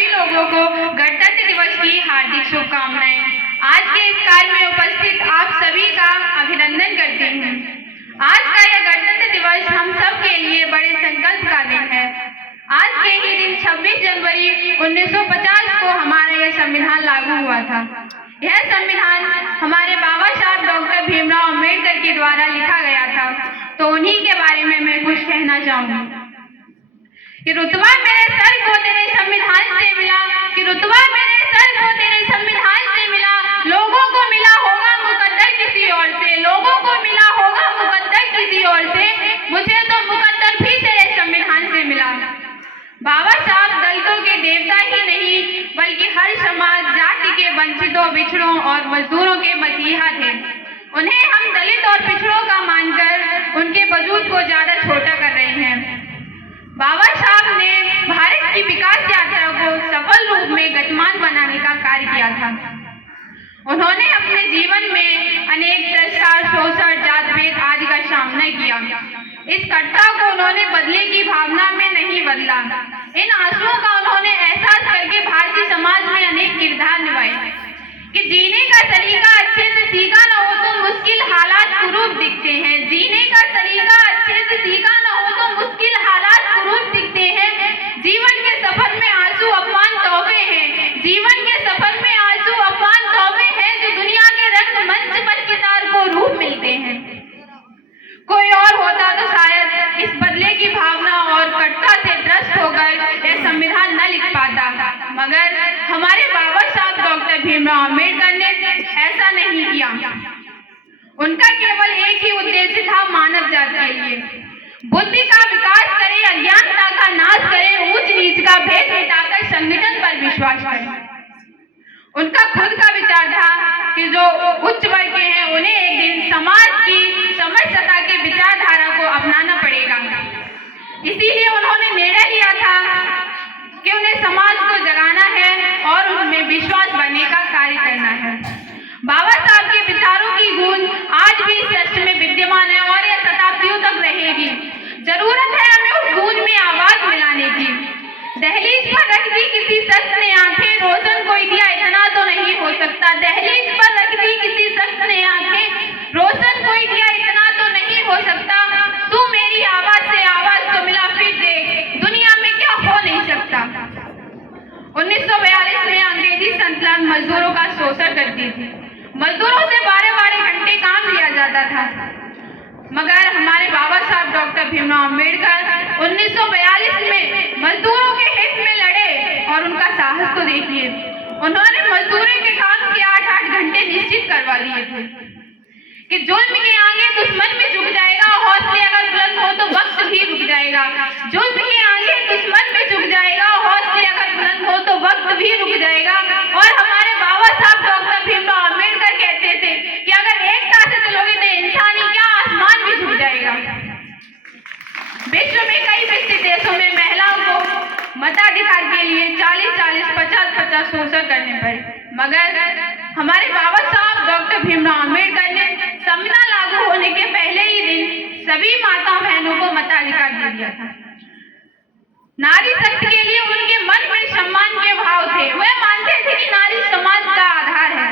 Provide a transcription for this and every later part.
सभी लोगों को गणतंत्र दिवस की हार्दिक शुभकामनाएं। आज के इस कार्य में उपस्थित आप सभी का अभिनंदन करती हूँ। आज का यह गणतंत्र दिवस हम सब के लिए बड़े संकल्प का दिन है। आज के ही दिन 26 जनवरी 1950 को हमारा यह संविधान लागू हुआ था। यह संविधान हमारे बाबा साहब डॉक्टर भीमराव अम्बेडकर के द्वारा लिखा गया था। तो उन्हीं के बारे में मैं कुछ कहना चाहूँगी कि रुतबा मेरे सर को तेरे संविधान से मिला, कि रुतबा मेरे सर को तेरे संविधान से मिला। लोगों को मिला होगा मुकद्दर किसी और से, लोगों को मिला होगा मुकद्दर किसी और से, मुझे तो मुकद्दर भी तेरे संविधान से मिला। बाबा साहब दलितों के देवता ही नहीं बल्कि हर समाज जाति के वंचितों, बिछड़ों और मजदूरों के मसीहा थे। उन्हें हम दलित और पिछड़ों का मानकर उनके वजूद को ज्यादा छोटा कर रहे हैं। बाबा साहब ने भारत की विकास यात्रा को सफल रूप में गतिमान बनाने का कार्य किया था। उन्होंने अपने जीवन में अनेक भ्रष्टाचार, शोषण, जात-भेद आदि का सामना किया। इस कट्टा को उन्होंने बदले की भावना में नहीं बदला। इन आंसुओं का उन्होंने एहसास करके भारतीय समाज में अनेक किरदार निभाए कि जीने का तरीका अच्छे से सीखा न हो तो मुश्किल हालात कुरूप दिखते हैं। जीने का तरीका अच्छे से सीखा न हो तो मुश्किल हालात कुरूप दिखते हैं। जीवन के सफर में आंसू अपमान तोहफे हैं, जीवन के सफर में आंसू अपमान तोहफे हैं जो दुनिया के रंगमंच पर कितार को रूप मिलते हैं। कोई और होता तो शायद इस बदले की भावना और कट्टा से त्रस्त होकर यह संविधान न लिख पाता, मगर हमारे बाबा साहब डॉक्टर भीमराव अम्बेडकर ने ऐसा नहीं किया। उनका केवल एक ही उद्देश्य था, मानव जाति के लिए बुद्धि का विकास करे, अज्ञानता का नाश करे, ऊंच नीच का भेद मिटाकर संविधान पर विश्वास करे। उनका खुद का विचार था कि जो उच्च वर्ग के हैं उन्हें एक दिन समाज की समरसता के विचारधारा को अपनाना पड़ेगा। इसीलिए उन्होंने निर्णय लिया था कि उन्हें समाज को जगाना है और उनमें विश्वास बनने का कार्य करना है। बाबा साहब के विचारों की गूंज आज भी इस राष्ट्र में विद्यमान है और यह शताब्दियों तक रहेगी। जरूरत है हमें उस गूंज में आवाज मिलाने की। दहलीज पर रख दी किसी शख्स ने आंखें, रोशन कोई दिया इतना तो नहीं हो सकता। दहलीज पर रख दी किसी शख्स ने आंखें, रोशन कोई दिया इतना तो नहीं हो सकता। तू मेरी आवाज से आवाज तो मिला, फिर देख दुनिया में क्या हो नहीं सकता। 1942 में अंग्रेजी संतलन मजदूरों का शोषण करती थी। मजदूरों से 12-12 घंटे काम लिया जाता था, मगर हमारे बाबा साहब डॉक्टर भीमराव अम्बेडकर 1942 में मजदूरों के हित में लड़े और उनका साहस तो देखिए। उन्होंने मजदूरी के काम के 8-8 घंटे निश्चित करवा दिए थे कि जुल्म के आगे दुश्मन भी झुक जाएगा, हौसले अगर बुलंद हो तो वक्त भी रुक जाएगा। जुल्म के आगे दुश्मन भी झुक जाएगा, हौसले अगर बुलंद हो तो वक्त भी रुक जाएगा। और हमारे बाबा साहब डॉक्टर भीमराव अम्बेडकर कहते थे कि अगर एकता से चलोगे तो इंसानी क्या आसमान भी झुक जाएगा। विश्व में कई विकसित देशों में महिलाओं को मताधिकार के लिए 40-40, 50-50 शोषण करने पड़े, मगर हमारे बाबा साहब डॉक्टर भीमराव अम्बेडकर ने संविधान लागू होने के पहले ही दिन सभी माताओं बहनों को मताधिकार दे दिया था। नारी शक्ति के लिए उनके मन में सम्मान के भाव थे। वह मानते थे कि नारी समाज का आधार है,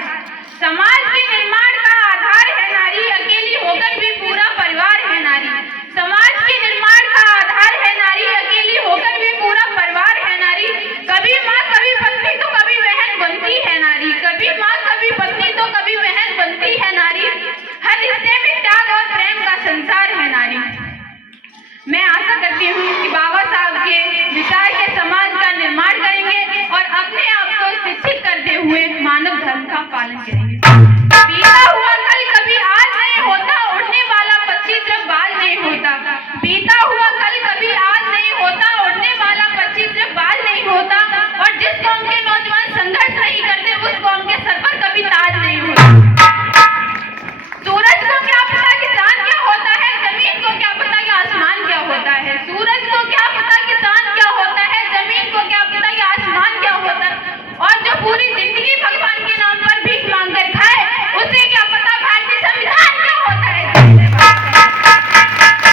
समाज के निर्माण का आधार है नारी, अकेली होकर भी पूरा परिवार है नारी। समाज के निर्माण का आधार है नारी, अकेली होकर भी पूरा परिवार है नारी। कभी माँ कभी पत्नी तो कभी बहन बनती है नारी, कभी माँ कभी पत्नी तो कभी बहन बनती है नारी। हर रिश्ते में त्याग और प्रेम का संसार है नारी। मैं आशा करती हूँ कि बाबा साहब के विचार के समाज का निर्माण करेंगे और अपने आप को शिक्षित करते हुए मानव धर्म का पालन करेंगे।